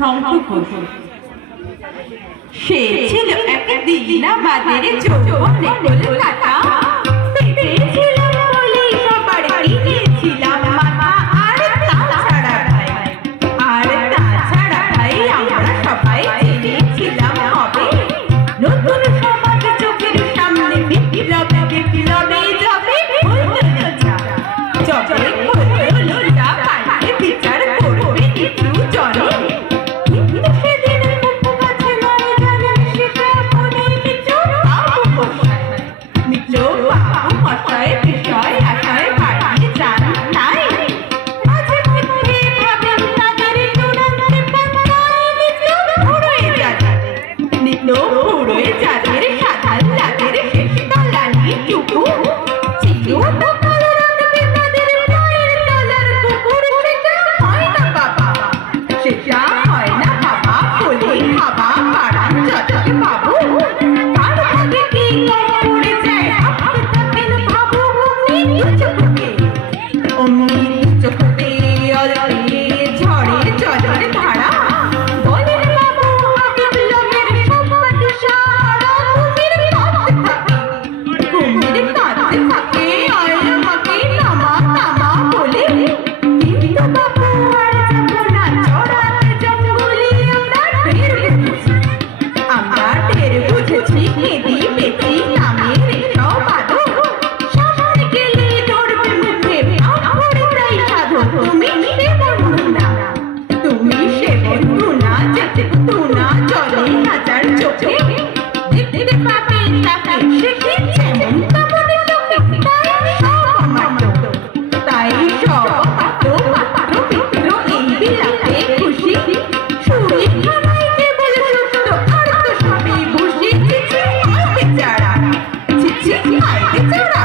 শঙ্খঘোষ। সে ছিল একদিন আমাদের যৌবনে কলকাতা। পেটেছিলাম বলে সবার কিনেছিলাম মাথা। আর তাছাড়া ভাই আমরা সবাই জেনেছিলাম হবে নতুন সমাজ চোখের সামনে বিপ্লবে বিপ্লবে যাবে যবে লোটা পাল্টে বিচার করবে কিছু জনে। কিন্তু সেদিন মুখ কাছে নয় জানেন সেটা মনে মিত্র বাবু মশাই বিষয় আশায় বাড়িয়ে যান তাই মাঝে মধ্যে ভাবেন তাদের চূড়ান্তে পাতায় নিত্য পুরোয় যাদের সাধাল লাদের শেষ তলানি টুকু ছিল সকালে রাখবে তাদের পায়ের তলার কুকুর। সেটা হয় না বাবা, সেটা হয় না বাবা বলে খাবা বাড়ান যতক বাবু। তার ভাগে কি কম পড়ে যায় ভাবতে থাকেন ভাবু অমনি চোখতে অজরে ঝড়ে জলের ধারা। বলেন বাবু বিপ্লবের সম্পদ সারা কুমির কাঁদতে থাকে আর আমাকে নামা নামা বলে। কিন্তু বাবু আর যাব না চড়াতে জঙ্গলে। আমরা টের বুঝেছি কেঁদি বেঁচি নামের এটাও বাদক। সামনে গেলে ধরবে মুখে পড়ে তাই সাধু। তুমি সে বন্ধু না, তুমি সে বন্ধু না যেতে না চলে হাজার চোখে। দেখতে পাবে তাকে সে কি যেমন তেমন লোকে। তাই সব পাত্র মিত্র এই বিলাতে খুশি। সুরে খানাই কেবল সত্য আর তো সবই ভুষি। চিচি আয় বেচারা, চিচি আয় বেচারা।